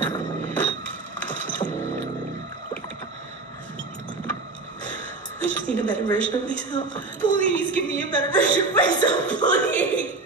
I just need a better version of myself. Please give me a better version of myself, please.